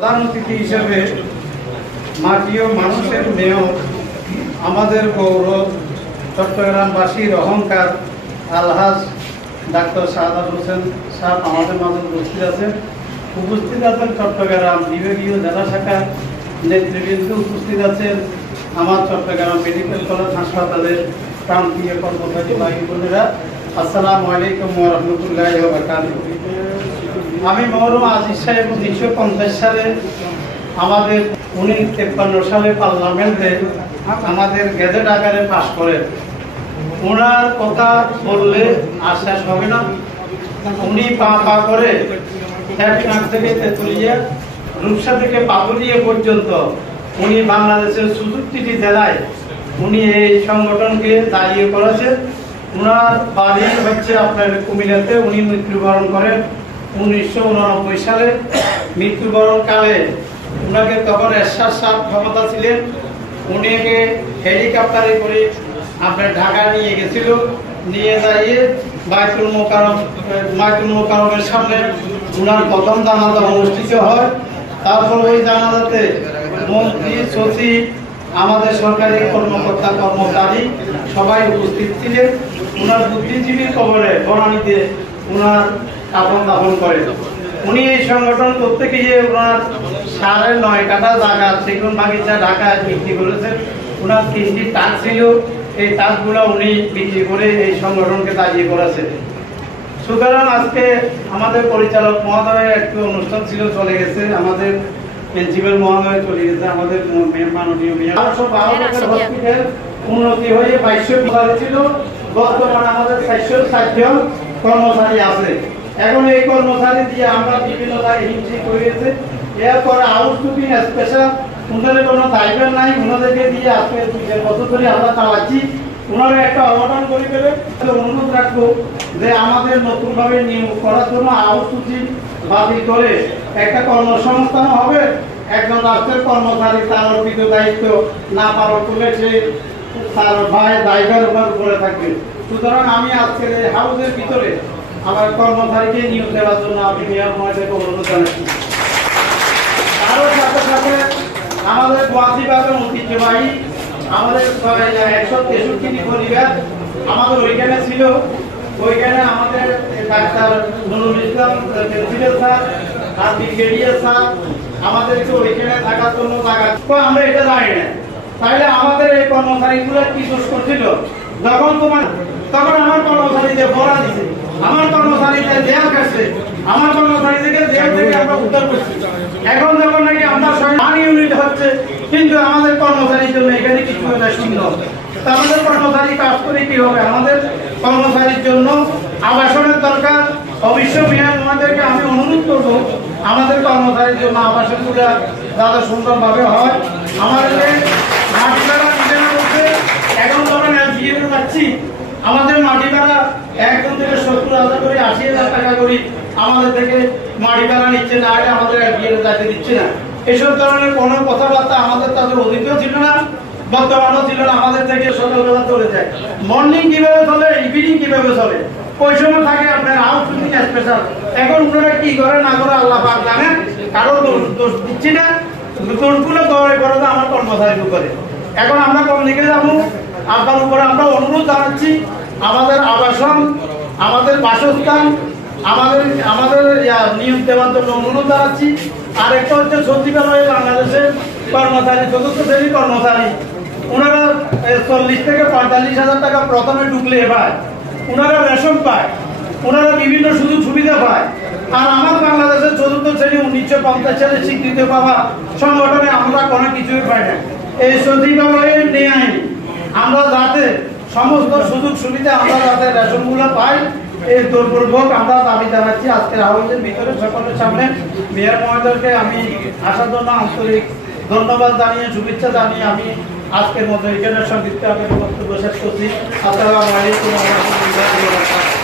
প্রধান অতিথি হিসেবে মাটি ও মানুষের মেয় আমাদের গৌরব চট্টগ্রামবাসীর অহংকার আলহাজ ডাক্তার সাহাদ হোসেন সাহেব আমাদের মাঝে উপস্থিত আছেন। উপস্থিত আছেন চট্টগ্রাম বিভাগীয় জেলা শাখার নেতৃবৃন্দ উপস্থিত আছেন আমার চট্টগ্রাম মেডিকেল কলেজ হাসপাতালের প্রান্তীয় কর্মচারী ভাই বোনেরা। আসসালামু আলাইকুম রহমতুল্লাহ আমি মহরম আজিজ সাহেব উনিশশো পঞ্চাশ সালে আমাদের উনি তেপ্পান্ন সালে পার্লামেন্টে আমাদের গেজেট আকারে পাশ করেন। ওনার কথা বললে আশ্বাস হবে না। উনি পা পা করে ট্যাপনাক থেকে তেতুলিয়া রূপসা থেকে পাবুলিয়া পর্যন্ত উনি বাংলাদেশের চৌষট্টিটি জেলায় উনি এই সংগঠনকে দাঁড়িয়ে করেছেন। ওনার বাড়ি হচ্ছে আপনার কুমিল্লাতে। উনি মৃত্যুবরণ করেন। উনিশশো উননব্বই সালে মৃত্যুবরণ কালে ওনাকে তখন এরশাদ সাহ ক্ষমতা ছিলেন। উনিকে হেলিকপ্টারে করে আপনার ঢাকা নিয়ে গেছিল। নিয়ে যাইয়ে বাইতুল মোকারম বাইতুল মোকারমের সামনে ওনার প্রথম জানাজা অনুষ্ঠিত হয়। তারপর ওই জানাজাতে মন্ত্রী, সচিব, আমাদের সরকারি কর্মকর্তা, কর্মচারী সবাই উপস্থিত ছিলেন। ওনার বুদ্ধিজীবীর কবরে বনানীতে ওনার কাপড় দাপন করেন উনি এই সংগঠন করতে গিয়ে ওনার সাড়ে নয় কাটা জায়গা সেগুন বাগিচা ঢাকায় বিক্রি করেছেন। ওনার তিনটি টাক ছিল। এই টাকগুলো উনি বিক্রি করে এই সংগঠনকে দাঁড়িয়ে করেছেন। সুতরাং আজকে আমাদের পরিচালক মহোদয়ের একটু অনুষ্ঠান ছিল চলে গেছে। আমাদের প্রিন্সিপাল মহোদয় চলে গেছে আমাদের মাননীয় আটশো বারো হসপিটাল উন্নতি হয়ে বাইশশো বিভাগে ছিল। বর্তমানে আমাদের চারশো ষাটজন কর্মচারী আছে। এখন এই কর্মচারী দিয়ে আমরা বিভিন্ন জায়গায় হিমশি করেছে এরপরে আউটপুটিং স্পেশাল ওনাদের কোনো দায়িত্ব নাই, ওনাদেরকে দিয়ে আজকে দুই চার বছর ধরে আমরা চালাচ্ছি। ওনারা একটা অবদান করে গেলে অনুরোধ রাখব যে আমাদের নতুনভাবে নিয়োগ করার জন্য আউটসূচি বাতিল করে একটা কর্মসংস্থান হবে। একজন রাষ্ট্রের কর্মচারী তার অর্পিত দায়িত্ব না পালন করলে সে তার ভাই ড্রাইভার উপরে থাকবে। সুতরাং আমি আজকের হাউসের ভিতরে আমার কর্মচারীকে নিয়োগ দেওয়ার জন্য আমি মেয়র মহোদয়কে অনুরোধ জানাচ্ছি। আরও সাথে সাথে আমাদের গোয়াদিবাগের ঐতিহ্যবাহী আমাদের একশো তেষট্টি পরিবার আমাদের ওইখানে ছিল। ওইখানে আমাদের doctor Nurul Islam principal sir আর ব্রিগেডিয়ার স্যার আমাদেরকে ওইখানে থাকার জন্য জায়গা আমরা এটা জানি না। তাহলে আমাদের এই কর্মচারীগুলো কি দোষ করছিল? যখন তোমার তখন আমার কর্মচারীদের বলা দিছে। আমার কর্মচারীদের জেল কাটছে আমার কর্মচারীদেরকে জেল থেকে আমরা উদ্ধার করছি। এখন যখন নাকি আমরা আন ইউনিট হচ্ছে, কিন্তু আমাদের কর্মচারীর জন্য এখানে কিছু একটা তা আমাদের কর্মচারী কাজ করে কি হবে? আমাদের কর্মচারীর জন্য আবাসনের দরকার। অবশ্য মেয়র আমাদেরকে আমি অনুরোধ করব, আমাদের কর্মচারীর জন্য আবাসনগুলো যাতে সুন্দরভাবে হয়। আমাদের এলজিএ আমাদের মাটি ভাড়া একজন থেকে সত্তর হাজার করে, আশি হাজার টাকা করি আমাদের থেকে মাটি ভাড়া নিচ্ছে, না আগে আমাদের এলজিএ যাতে দিচ্ছে না। এসব ধরনের কোনো কথাবার্তা আমাদের তাদের অতীতেও ছিল না, বর্তমানও ছিল না, আমাদের থেকে সকালবেলা চলে যায়। মর্নিং কীভাবে চলে ইভিনিং কীভাবে চলে? ওই সময় থাকে আপনার আউটফিটিং স্পেশাল এখন ওনারা কি করে, না করে, আল্লাহ পাক জানেন কারও দোষ দিচ্ছি না। দোষগুলো করে করে তো আমার কর্মচারীর উপরে এখন আমরা কোন দিকে যাব আপনার উপরে আমরা অনুরোধ জানাচ্ছি, আমাদের আবাসন, আমাদের বাসস্থান, আমাদের আমাদের নিয়োগ দেওয়ার জন্য অনুরোধ জানাচ্ছি। আর একটা হচ্ছে সচিবালয়ে বাংলাদেশের কর্মচারী, চতুর্থ শ্রেণির কর্মচারী ওনারা চল্লিশ থেকে পঁয়তাল্লিশ হাজার টাকা প্রথমে ঢুকলে পায় ওনারা রেশন পায় ওনারা বিভিন্ন সুযোগ সুবিধা পায়। আর আমার বাংলাদেশের চতুর্থ শ্রেণি উনিশশো পঞ্চাশ সালে স্বীকৃতি পাওয়া সংগঠনে আমরা কোনো কিছুই পাই না। এই সচিবালয়ের ন্যায় আমরা যাতে সমস্ত সুযোগ সুবিধা আমরা যাতে রেশনগুলো পাই, এই দুর্বলভোগ আমরা দাবি জানাচ্ছি। আজকের হাউসের ভিতরে সকলের সামনে মেয়র মহোদয়কে আমি আসার জন্য আন্তরিক ধন্যবাদ জানিয়ে, শুভেচ্ছা জানিয়ে আমি আজকের মতো এখানে সংক্ষিপ্ত আমি বক্তব্য শেষ করছি। আসসালামু আলাইকুম।